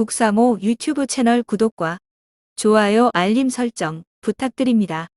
국사모 유튜브 채널 구독과 좋아요 알림 설정 부탁드립니다.